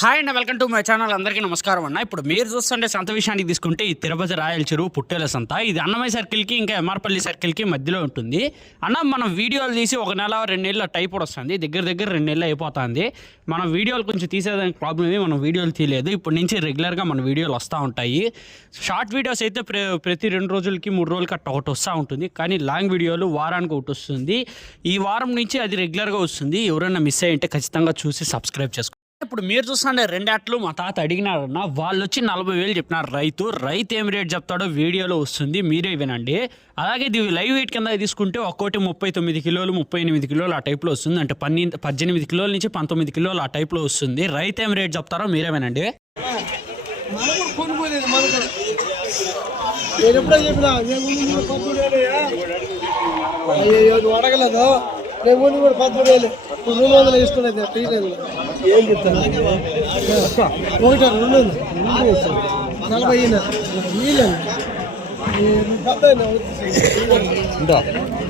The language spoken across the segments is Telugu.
Hi and welcome to my channel అందరికీ నమస్కారం అన్న. ఇప్పుడు మీరు చూస్తుంటే సంత విషయానికి తీసుకుంటే ఈ తిరుపతి రాయల చెరువు పుట్టేల సంత. ఇది అన్నమయ్య సర్కిల్కి ఇంకా ఎంఆర్పల్లి సర్కిల్కి మధ్యలో ఉంటుంది. అన్న మనం వీడియోలు తీసి ఒక నెల రెండు నెలల టైప్ వస్తుంది. దగ్గర దగ్గర రెండు నెలలు అయిపోతుంది. మనం వీడియోలు కొంచెం తీసేదానికి ప్రాబ్లం ఏమి మనం వీడియోలు తీయలేదు. ఇప్పటి నుంచి రెగ్యులర్గా మన వీడియోలు వస్తూ ఉంటాయి. షార్ట్ వీడియోస్ అయితే ప్ర ప్రతి రెండు రోజులకి మూడు రోజులకి అట్ట ఒకటి వస్తూ ఉంటుంది. కానీ లాంగ్ వీడియోలు వారానికి ఒకటి వస్తుంది. ఈ వారం నుంచి అది రెగ్యులర్గా వస్తుంది. ఎవరైనా మిస్ అయ్యి ఉంటే ఖచ్చితంగా చూసి సబ్స్క్రైబ్ చేసుకోండి ఇప్పుడు మీరు చూస్తుండే రెండాట్లు మా తాత అడిగినారన్న వాళ్ళు వచ్చి నలభై వేలు చెప్పినారు. రైతు రైతు ఏం రేట్ చెప్తాడో వీడియోలో వస్తుంది మీరే వినండి. అలాగే ఇది లైవ్ వెయిట్ కింద తీసుకుంటే ఒక్కోటి ముప్పై తొమ్మిది కిలోలు ముప్పై ఎనిమిది కిలోలు ఆ టైప్లో వస్తుంది. అంటే పన్నెండు పద్దెనిమిది కిలోల నుంచి పంతొమ్మిది కిలోలు ఆ టైప్లో వస్తుంది. రైతు ఏం రేట్ చెప్తారో మీరే వినండి. అడగలేదు? కూడా రెండు వందలు ఇస్తున్నది ఏం చెప్తాను ఒకటి రెండు నలభై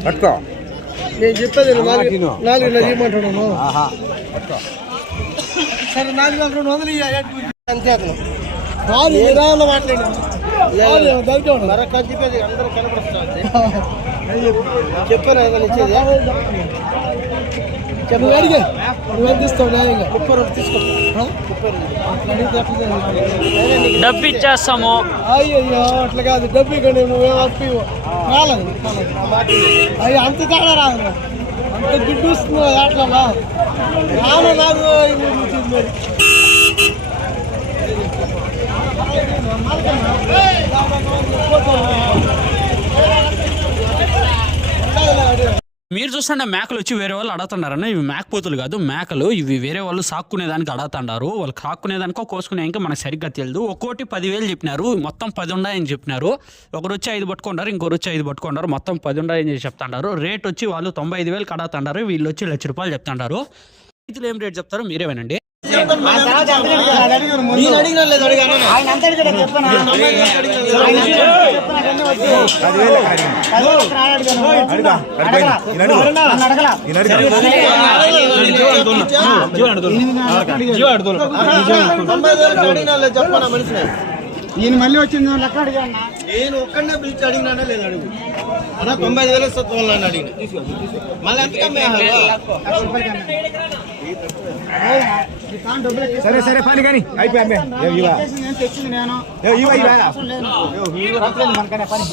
పట్టుకో నేను చెప్పేది నాలుగు నాలుగున్నర ఇవ్వమంటున్నాను సరే నాలుగు రెండు వందలు అంతే అతను. కాదు విధానంలో మాట్లాడి దొరికాడు మరొక చెప్పేది అందరూ కనపడుతుంది చెప్పాను ఏదైనా ఇచ్చేది? చెప్పు. అడిగే. నువ్వు ఎంత ఇస్తావు న్యాయంగా. ముప్పై రెండు తీసుకో డబ్బు ఇచ్చేస్తాము. అయ్యయ్యో అట్లా కాదు. డబ్బు ఇవ్వండి నువ్వేం అప్పు రాలేదు అయ్యి అంత తేడా రాదు అంత దుడ్డు వస్తుంది అట్లా రాను నాకు మరి. మీరు చూస్తుంటే మేకలు వచ్చి వేరే వాళ్ళు అడుగుతున్నారన్న ఇవి మేకపోతులు కాదు మేకలు ఇవి వేరే వాళ్ళు సాక్కునేదానికి అడుగుతున్నారు. వాళ్ళు కాక్కునేదానికో కోసుకునే ఇంకా మనకు సరిగ్గా తెలియదు. ఒక్కోటి పదివేలు చెప్పినారు మొత్తం పది ఉన్నాయని చెప్పినారు. ఒకరు వచ్చి ఐదు పట్టుకుంటారు ఇంకొకరు వచ్చి ఐదు పట్టుకున్నారు మొత్తం పది ఉన్నాయని చెప్తున్నారు. రేట్ వచ్చి వాళ్ళు తొంభై ఐదు వేలు కడుగుతున్నారు వీళ్ళు వచ్చి లక్ష రూపాయలు చెప్తున్నారు. రైతులు ఏం రేట్ చెప్తారో మీరే వినండి. నేను అడిగినా లేదు అడిగాను. వేలకు అడిగినా లేదు చెప్పనా? మనిషిని ఈయన మళ్ళీ వచ్చింది లెక్క అడిగాను నేను ఒక్కడనే పిలిచి అడిగినానే లేదు అడుగు? అన్నా తొంభై ఐదు వేలు ఇస్తా తోలని అడిగిన. మళ్ళీ ఎంత సరే సరే పని కానీ. అయిపోయి ఇవా నేను తెచ్చింది నేను ఇవా ఇవా మనకనే పని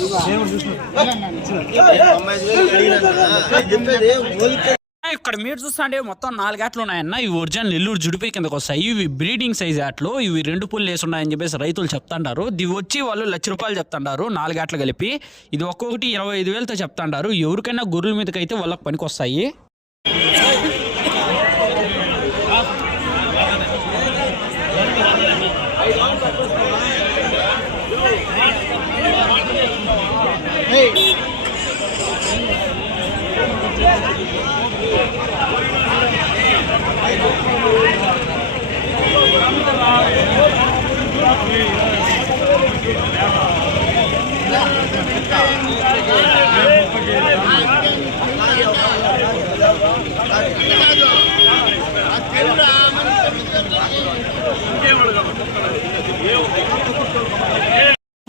తొంభై ఐదు వేలు అడిగినా చెప్పేది ఓలితే ఇక్కడ మీరు చూస్తుంటే మొత్తం నాలుగు ఆటలు ఉన్నాయన్న. ఇవి ఒరిజినల్ నెల్లూరు జుడిపి కిందకు వస్తాయి. ఇవి బ్రీడింగ్ సైజ్ ఆటలు ఇవి రెండు పుల్లు వేసి ఉన్నాయని చెప్పేసి రైతులు చెప్తాంటారు. ఇవి వచ్చి వాళ్ళు లక్ష రూపాయలు చెప్తాంటారు నాలుగు ఆటలు కలిపి. ఇది ఒక్కొక్కటి ఇరవై ఐదు వేలతో చెప్తాంటారు. ఎవరికైనా గొర్రెల మీదకి అయితే వాళ్ళకి పనికి వస్తాయి.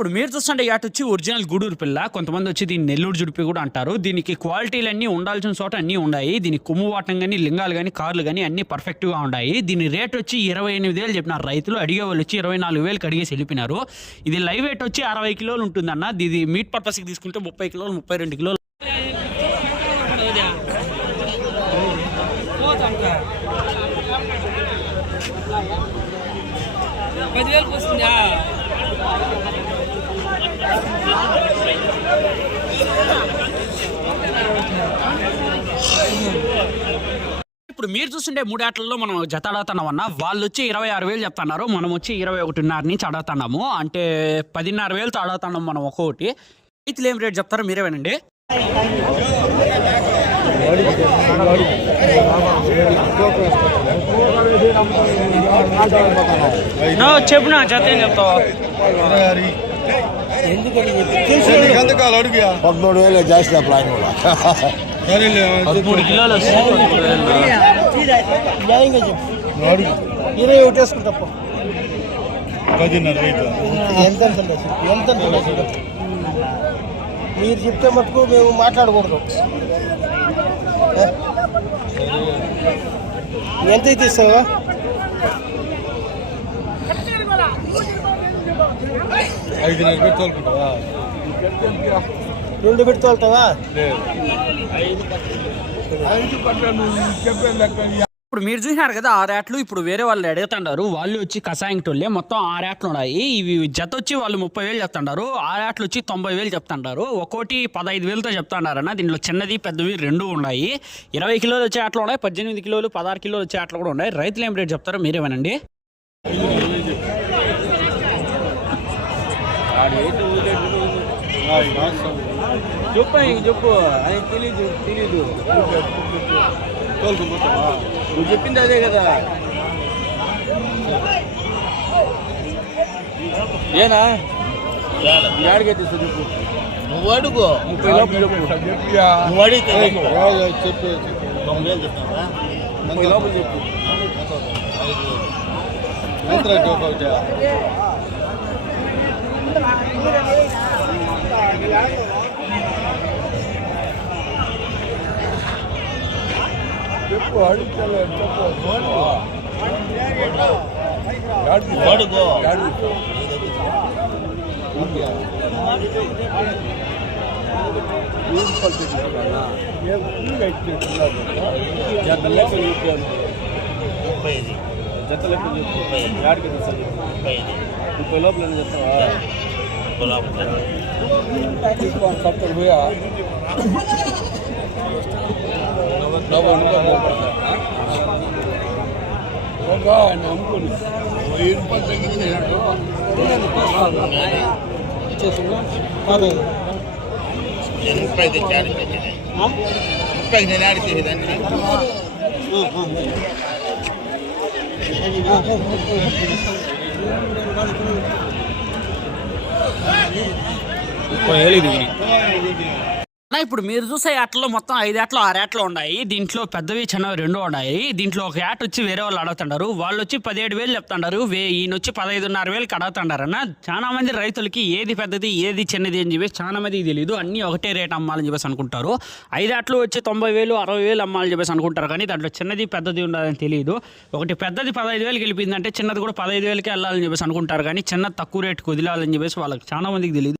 ఇప్పుడు మీరు చూస్తుంటే యాట్ వచ్చి ఒరిజినల్ గూడూరు పిల్ల కొంతమంది వచ్చి దీన్ని నెల్లూరు జుడిపి కూడా అంటారు. దీనికి క్వాలిటీలన్నీ ఉండాల్సిన చోట అన్నీ ఉన్నాయి. దీనికి కొమ్ము వాటం కానీ లింగాలు కానీ కార్లు కానీ అన్నీ పర్ఫెక్ట్గా ఉన్నాయి. దీని రేట్ వచ్చి ఇరవై ఎనిమిది వేలు చెప్పినారు రైతులు. అడిగే వాళ్ళు వచ్చి ఇరవై నాలుగు వేలకు అడిగేసి వెళ్ళిపోయినారు. ఇది లైవ్ వెయిట్ వచ్చి అరవై కిలోలు ఉంటుందన్న. ఇది మీట్ పర్పస్కి తీసుకుంటే ముప్పై కిలోలు ముప్పై రెండు కిలోలు. పదివేలకు వస్తుందా ఇప్పుడు మీరు చూస్తుంటే ఆటల్లో మనం జత అడుగుతున్నామన్నా వాళ్ళు వచ్చి ఇరవై ఆరు వేలు చెప్తున్నారు. మనం వచ్చి ఇరవై ఒకటిన్నర నుంచి అడుగుతున్నాము అంటే పదిన్నర వేలతో అడుగుతున్నాం మనం ఒక్కొక్కటి రైతులు ఏం రేట్ చెప్తారో మీరే వినండి. చెప్పు జత ఏం చెప్తావు? పదమూడు వేలు అప్పుడు ఆయన కూడా. పదమూడు కిలోలు ఇరవై ఒకటి వేసుకుంటా ఎంత ఎంత? మీరు చెప్తే మటుకు మేము మాట్లాడకూడదు? ఎంత అయితే ఇస్తావా? ఐదున్నర పెట్టి తోలుకుంటావా? రెండు పెట్టి తోలుతావా? ఐదు పట్ల నువ్వు చెప్పే లెక్క ఇప్పుడు మీరు చూసినారు కదా ఆ రేట్లు ఇప్పుడు వేరే వాళ్ళు అడుగుతుంటారు వాళ్ళు వచ్చి కషాయం టోళ్ళే మొత్తం ఆ రేట్లు ఉన్నాయి. ఇవి జత వచ్చి వాళ్ళు ముప్పై వేలు చెప్తుంటారు ఆ రేట్లు వచ్చి తొంభై వేలు చెప్తుంటారు ఒక్కోటి పదహైదు వేలతో చెప్తున్నారన్న. దీంట్లో చిన్నది పెద్దవి రెండు ఉన్నాయి. ఇరవై కిలోలు వచ్చే ఆటలు ఉన్నాయి. పద్దెనిమిది కిలోలు పదహారు కిలోలు వచ్చే ఆటలు కూడా ఉన్నాయి. రైతులు ఏం రేట్ చెప్తారో మీరేమనండి చెప్పు ఇంక చెప్పు. ఆయన తెలీదు తెలీదు. నువ్వు చెప్పింది అదే కదా. ఏనా? యాడికి తీస్తా చెప్పు. నువ్వు అడుగు. ముప్పై లోపల చెప్పు. నువ్వు అడిగితే చెప్పు. తొమ్మిది వేలు చెప్తావా? ముప్పై లోపల చెప్పు. చెప్పు అడుగుతలే చెప్పు నువ్వు అడుగు జత లెక్క చెప్పాను ముప్పై ఐదు జత లెక్క చెప్పు యాడికి తీస్తా చెప్పు ముప్పై ఐదు ముప్పై లోపల ఏం చెప్తావా గులాబీ సప్తర్ పోయా నమ్ముకుని వెయ్యి రూపాయలు తగ్గించినాడు నేను ముప్పై ఐదు ఇచ్చి ఆడికి తెచ్చేది ముప్పై ఐదు કોઈ હેલી દીધી అన్న, ఇప్పుడు మీరు చూసే యాటలో మొత్తం ఐదు ఆటలు ఆరు ఆటలు ఉన్నాయి. దీంట్లో పెద్దవి చిన్నవి రెండు ఉన్నాయి. దీంట్లో ఒక యాట్ వచ్చి వేరే వాళ్ళు అడుగుతుంటారు. వాళ్ళు వచ్చి పదిహేడు వేలు చెప్తుంటారు. వే ఈయన వచ్చి పదహైదున్నర వేలకి అడుగుతుంటారు అన్న. చాలా మంది రైతులకి ఏది పెద్దది ఏది చిన్నది అని చెప్పేసి చాలా మందికి తెలియదు అన్నీ ఒకటే రేట్ అమ్మాలని చెప్పేసి అనుకుంటారు. ఐదు ఆటలు వచ్చి తొంభై వేలు అరవై వేలు అమ్మాలని చెప్పేసి అనుకుంటారు. కానీ దాంట్లో చిన్నది పెద్దది ఉండదని తెలియదు ఒకటి పెద్దది పదహైదు వేలకి వెళ్ళిపోయిందంటే చిన్నది కూడా పదహైదు వేలకి వెళ్ళాలని చెప్పేసి అనుకుంటారు. కానీ చిన్న తక్కువ రేటుకి వదిలాలని చెప్పేసి వాళ్ళకి చాలా మందికి తెలియదు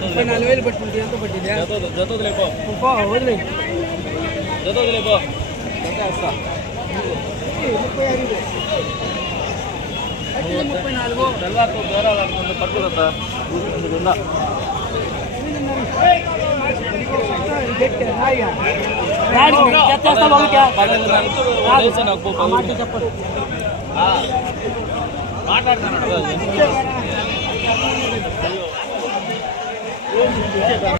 ముప్పై నాలుగు వేలు పట్టుకుంటే ఎంత పట్టింది వదిలే ముప్పై ఐదు ముప్పై నాలుగు మాట్లాడుతున్నాడు 公主请下车